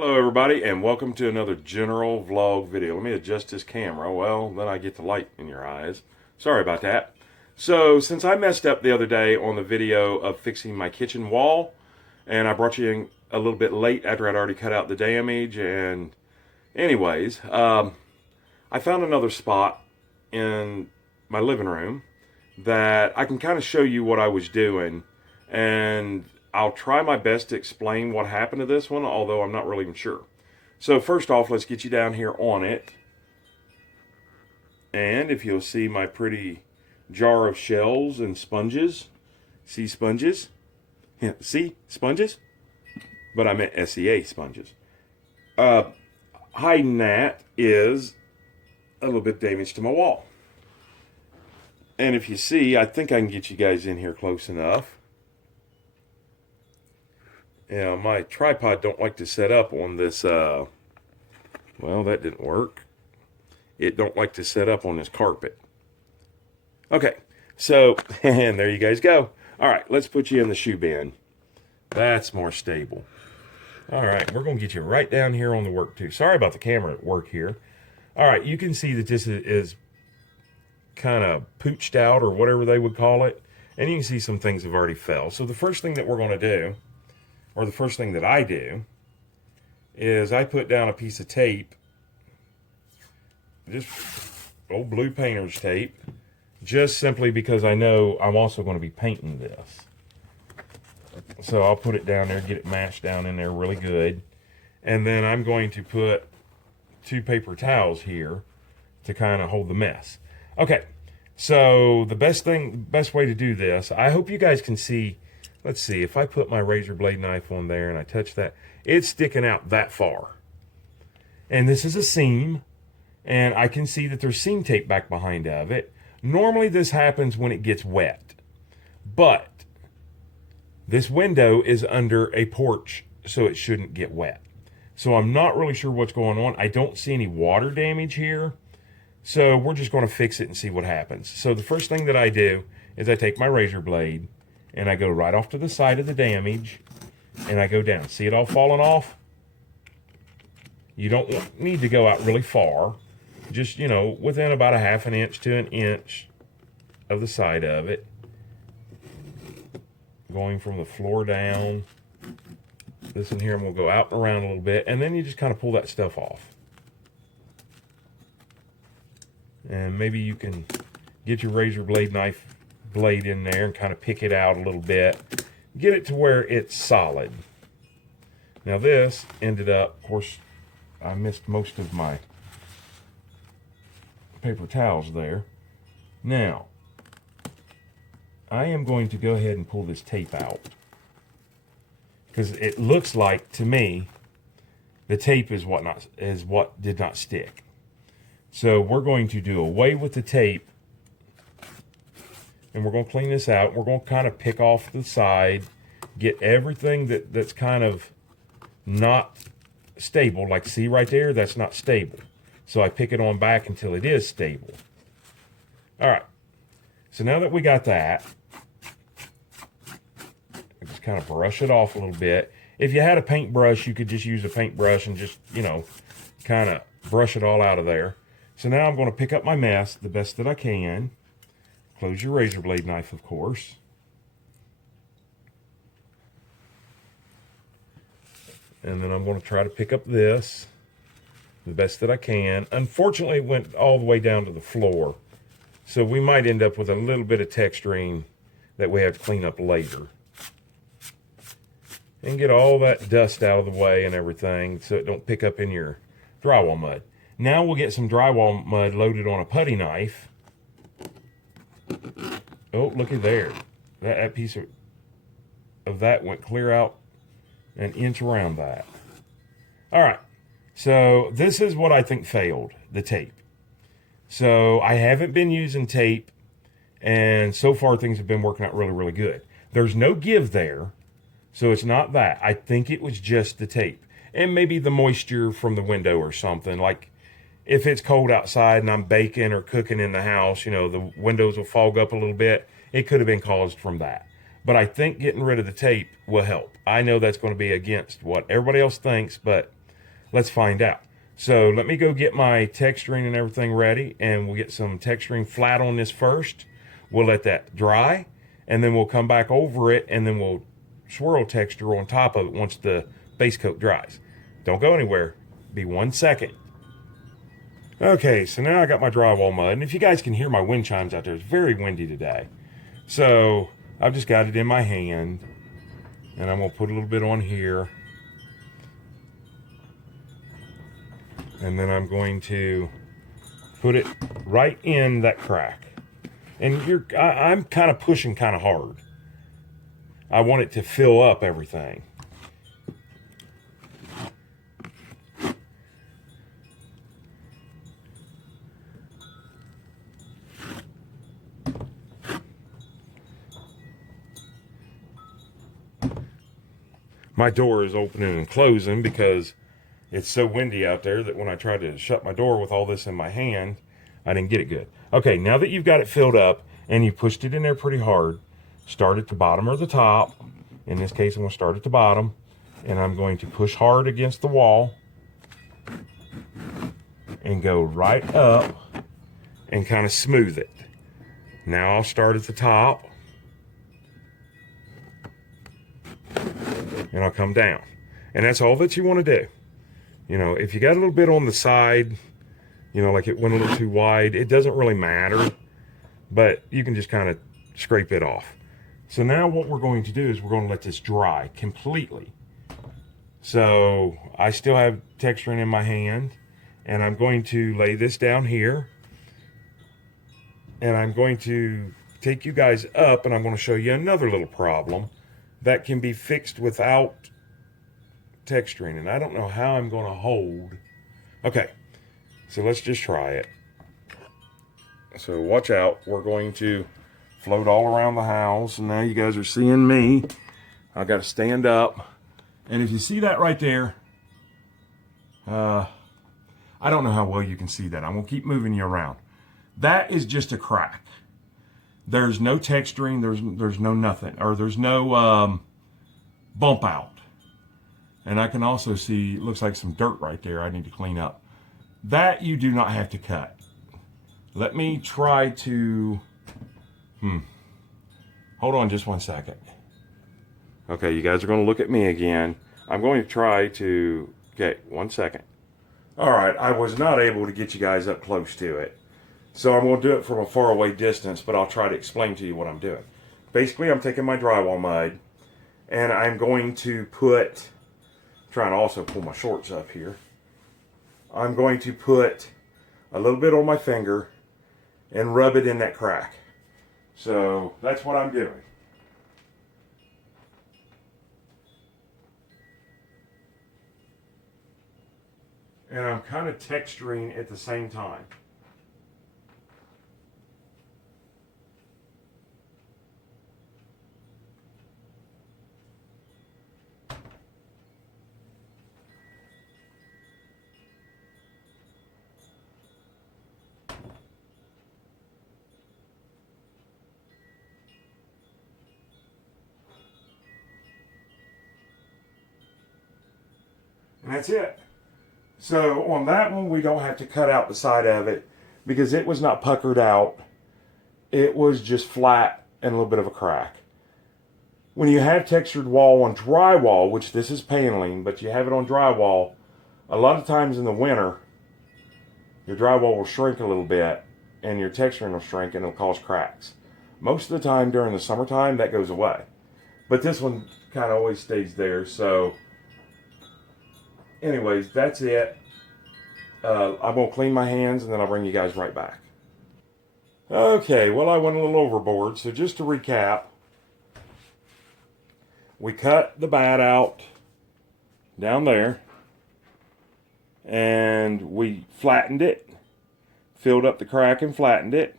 Hello everybody and welcome to another general vlog video. Let me adjust this camera. Well, then I get the light in your eyes. Sorry about that. So, since I messed up the other day on the video of fixing my kitchen wall, and I brought you in a little bit late after I'd already cut out the damage, and anyways, I found another spot in my living room that I can kind of show you what I was doing, and I'll try my best to explain what happened to this one, although I'm not really even sure. So first off, let's get you down here on it. And if you'll see my pretty jar of shells and sponges. See sponges? Yeah, see sponges? But I meant SEA sponges. Hiding that is a little bit damage to my wall. And if you see, I think I can get you guys in here close enough. Yeah, my tripod don't like to set up on this, well, that didn't work. It don't like to set up on this carpet. Okay, so, and there you guys go. All right, let's put you in the shoe bin. That's more stable. All right, we're going to get you right down here on the work too. Sorry about the camera at work here. All right, you can see that this is kind of pooched out or whatever they would call it. And you can see some things have already fell. So the first thing that we're going to do, or the first thing that I do, is I put down a piece of tape, just old blue painter's tape, just simply because I know I'm also going to be painting this. So I'll put it down there, get it mashed down in there really good, and then I'm going to put 2 paper towels here to kind of hold the mess. Okay, so the best way to do this, I hope you guys can see. Let's see, if I put my razor blade knife on there and I touch that, it's sticking out that far. And this is a seam, and I can see that there's seam tape back behind of it. Normally this happens when it gets wet, but this window is under a porch, so it shouldn't get wet. So I'm not really sure what's going on. I don't see any water damage here, so we're just going to fix it and see what happens. So the first thing that I do is I take my razor blade, and I go right off to the side of the damage, and I go down. See it all falling off? You don't need to go out really far. Just, within about a ½ an inch to an inch of the side of it. Going from the floor down. This in here, and we'll go out and around a little bit, and then you just kind of pull that stuff off. And maybe you can get your razor blade blade in there and kind of pick it out a little bit, get it to where it's solid. Now this ended up, of course, I missed most of my paper towels there. Now I am going to go ahead and pull this tape out, because it looks like to me the tape is what did not stick. So we're going to do away with the tape, and we're going to clean this out. We're going to kind of pick off the side, get everything that's kind of not stable. Like, see right there, that's not stable. So I pick it on back until it is stable. All right. So now that we got that, I just kind of brush it off a little bit. If you had a paintbrush, you could just use a paintbrush and just, kind of brush it all out of there. So now I'm going to pick up my mess the best that I can. Close your razor blade knife, of course. And then I'm going to try to pick up this the best that I can. Unfortunately, it went all the way down to the floor. So we might end up with a little bit of texturing that we have to clean up later. And get all that dust out of the way and everything so it don't pick up in your drywall mud. Now we'll get some drywall mud loaded on a putty knife. Oh, looky there. That piece of that went clear out an inch around that. All right. So this is what I think failed, the tape. So I haven't been using tape, and so far things have been working out really, really good. There's no give there, so it's not that. I think it was just the tape. And maybe the moisture from the window or something. Like, if it's cold outside and I'm baking or cooking in the house, the windows will fog up a little bit. It could have been caused from that. But I think getting rid of the tape will help. I know that's going to be against what everybody else thinks, but Let's find out. So let me go get my texturing and everything ready, and we'll get some texturing flat on this first. We'll let that dry, and then we'll come back over it, and then we'll swirl texture on top of it once the base coat dries. Don't go anywhere. Be 1 second. Okay, so now I got my drywall mud, and if you guys can hear my wind chimes out there, it's very windy today. So I've just got it in my hand, and I'm going to put a little bit on here. And then I'm going to put it right in that crack. And I'm kind of pushing kind of hard. I want it to fill up everything. My door is opening and closing because it's so windy out there that when I tried to shut my door with all this in my hand, I didn't get it good. Okay, now that you've got it filled up and you pushed it in there pretty hard, start at the bottom or the top. In this case, I'm going to start at the bottom, and I'm going to push hard against the wall and go right up and kind of smooth it. Now I'll start at the top and I'll come down. And that's all that you want to do. You know, if you got a little bit on the side, you know, like it went a little too wide, it doesn't really matter, but you can just kind of scrape it off. So now what we're going to do is we're going to let this dry completely. So I still have texturing in my hand, and I'm going to lay this down here, and I'm going to take you guys up, and I'm going to show you another little problem that can be fixed without texturing, and I don't know how I'm going to hold. Okay, so let's just try it. So watch out, we're going to float all around the house, and now you guys are seeing me. I got to stand up, and if you see that right there, I don't know how well you can see that. I'm going to keep moving you around. That is just a crack. There's no texturing, there's no nothing, or there's no bump out. And I can also see, it looks like some dirt right there I need to clean up. That you do not have to cut. Let me try to, hold on just 1 second. Okay, you guys are going to look at me again. I'm going to try to, okay, 1 second. All right, I was not able to get you guys up close to it. So I'm going to do it from a far away distance, but I'll try to explain to you what I'm doing. Basically, I'm taking my drywall mud, and I'm going to put, trying to also pull my shorts up here. I'm going to put a little bit on my finger and rub it in that crack. So that's what I'm doing. And I'm kind of texturing at the same time. And that's it. So on that one, we don't have to cut out the side of it because it was not puckered out. It was just flat and a little bit of a crack. When you have textured wall on drywall, which this is paneling, but you have it on drywall, a lot of times in the winter, your drywall will shrink a little bit and your texturing will shrink and it'll cause cracks. Most of the time during the summertime, that goes away. But this one kind of always stays there, so anyways, that's it. I'm going to clean my hands and then I'll bring you guys right back. Okay, well, I went a little overboard. So just to recap, we cut the bat out down there and we flattened it, filled up the crack and flattened it.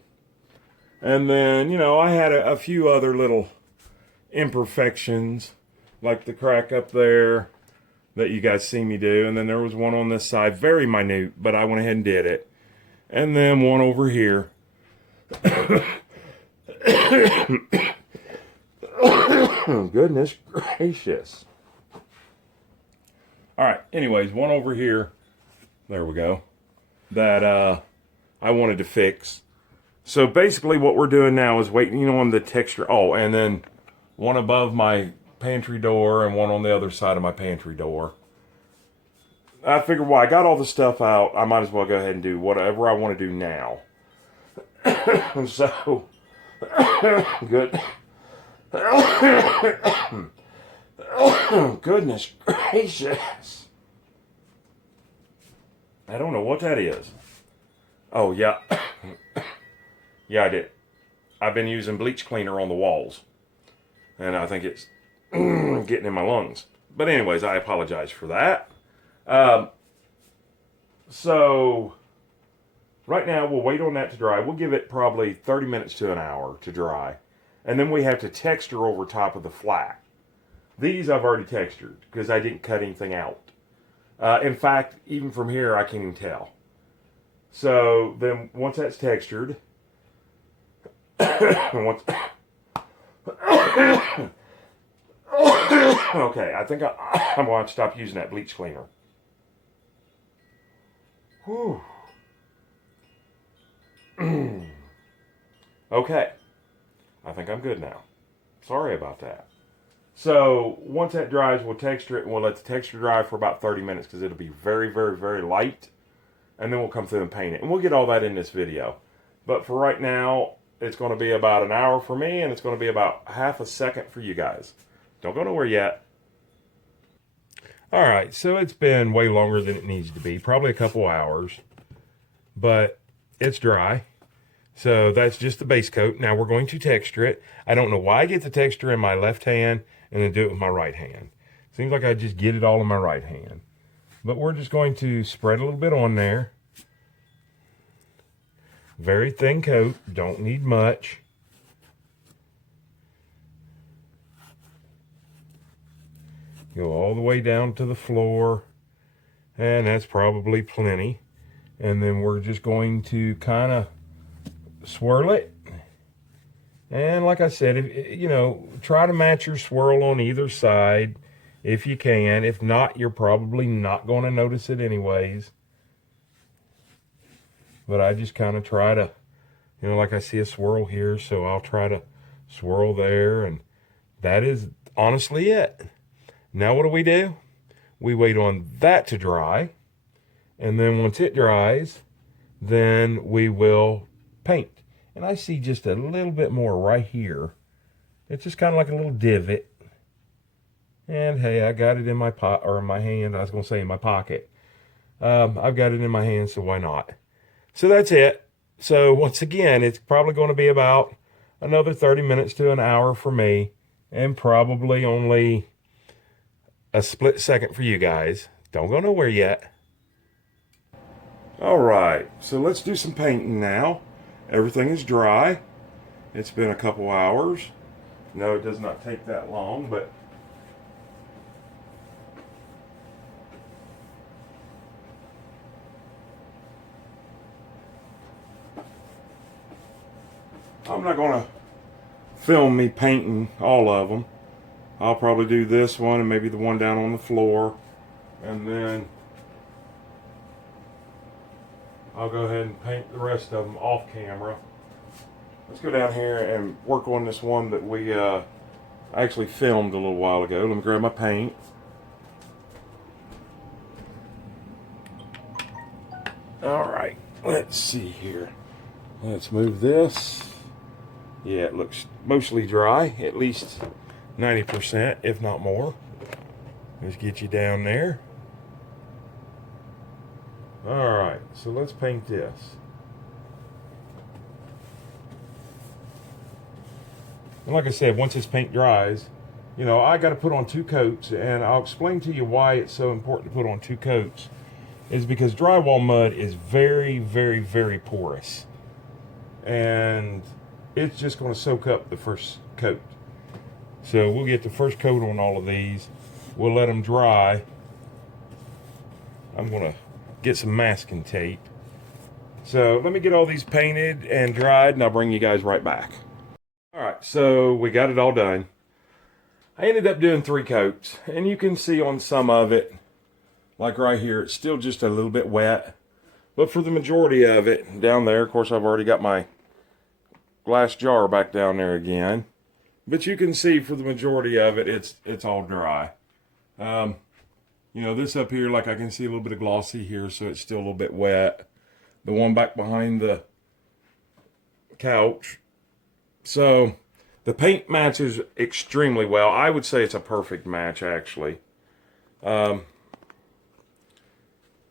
And then, you know, I had a few other little imperfections, like the crack up there that you guys see me do, and then there was one on this side, very minute, but I went ahead and did it, and then one over here. Goodness gracious. All right, anyways, one over here, there we go, that I wanted to fix. So basically what we're doing now is waiting on the texture. Oh, and then one above my pantry door and one on the other side of my pantry door. I figured, well, I got all the stuff out, I might as well go ahead and do whatever I want to do now. So, good. Goodness gracious. I don't know what that is. Oh, yeah. Yeah, I did. I've been using bleach cleaner on the walls. And I think it's getting in my lungs. But anyways, I apologize for that. So, right now, we'll wait on that to dry. We'll give it probably 30 minutes to an hour to dry. And then we have to texture over top of the flat. These I've already textured because I didn't cut anything out. In fact, even from here, I can't even tell. So, then once that's textured, once... Okay, I think I'm going to stop using that bleach cleaner. Whew. Okay, I think I'm good now. Sorry about that. So, once that dries, we'll texture it, and we'll let the texture dry for about 30 minutes because it'll be very, very, very light. And then we'll come through and paint it. And we'll get all that in this video. But for right now, it's going to be about an hour for me, and it's going to be about half a second for you guys. Don't go nowhere yet. All right, so it's been way longer than it needs to be, probably a couple hours, but it's dry. So that's just the base coat. Now we're going to texture it. I don't know why I get the texture in my left hand and then do it with my right hand. Seems like I just get it all in my right hand. But we're just going to spread a little bit on there. Very thin coat, don't need much. Go all the way down to the floor, and that's probably plenty. And then we're just going to kind of swirl it. And like I said, try to match your swirl on either side if you can. If not, you're probably not going to notice it anyways. But I just kind of try to, like I see a swirl here, so I'll try to swirl there, and that is honestly it. Now what do? We wait on that to dry, and then once it dries, then we will paint. And I see just a little bit more right here. It's just kind of like a little divot. And hey, I got it in my my hand. I was going to say in my pocket. I've got it in my hand, so why not? So that's it. So once again, it's probably going to be about another 30 minutes to an hour for me, and probably only a split second for you guys. Don't go nowhere yet. All right, so let's do some painting now. Everything is dry. It's been a couple hours. No, it does not take that long, but I'm not going to film me painting all of them. I'll probably do this one and maybe the one down on the floor, and then I'll go ahead and paint the rest of them off camera. Let's go down here and work on this one that we actually filmed a little while ago. Let me grab my paint. All right, let's see here. Let's move this. Yeah, it looks mostly dry, at least 90%, if not more. Let's get you down there. All right, so let's paint this. And like I said, once this paint dries, I got to put on 2 coats, and I'll explain to you why it's so important to put on 2 coats. Is because drywall mud is very, very, very porous. And it's just going to soak up the first coat. So we'll get the first coat on all of these. We'll let them dry. I'm going to get some masking tape. So let me get all these painted and dried, and I'll bring you guys right back. All right, so we got it all done. I ended up doing 3 coats, and you can see on some of it like right here, it's still just a little bit wet. But for the majority of it, down there, of course, I've already got my glass jar back down there again. But you can see for the majority of it, it's all dry. You know, this up here, like I can see a little bit of glossy here, so it's still a little bit wet. The one back behind the couch. So the paint matches extremely well. I would say it's a perfect match, actually. All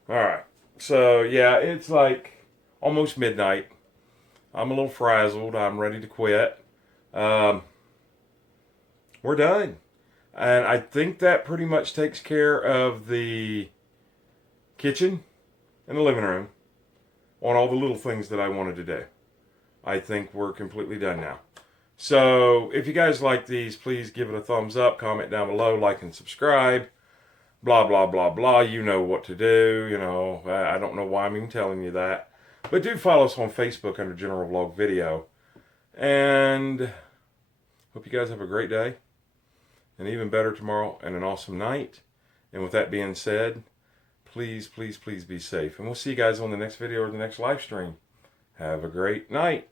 right. So yeah, it's like almost midnight. I'm a little frazzled. I'm ready to quit. We're done. And I think that pretty much takes care of the kitchen and the living room on all the little things that I wanted to do. I think we're completely done now. So if you guys like these, please give it a thumbs up, comment down below, like and subscribe. Blah, blah, blah, blah. You know what to do. You know, I don't know why I'm even telling you that. But do follow us on Facebook under General Vlog Video. And hope you guys have a great day. And even better tomorrow and an awesome night. And with that being said, please, please, please be safe. And we'll see you guys on the next video or the next live stream. Have a great night.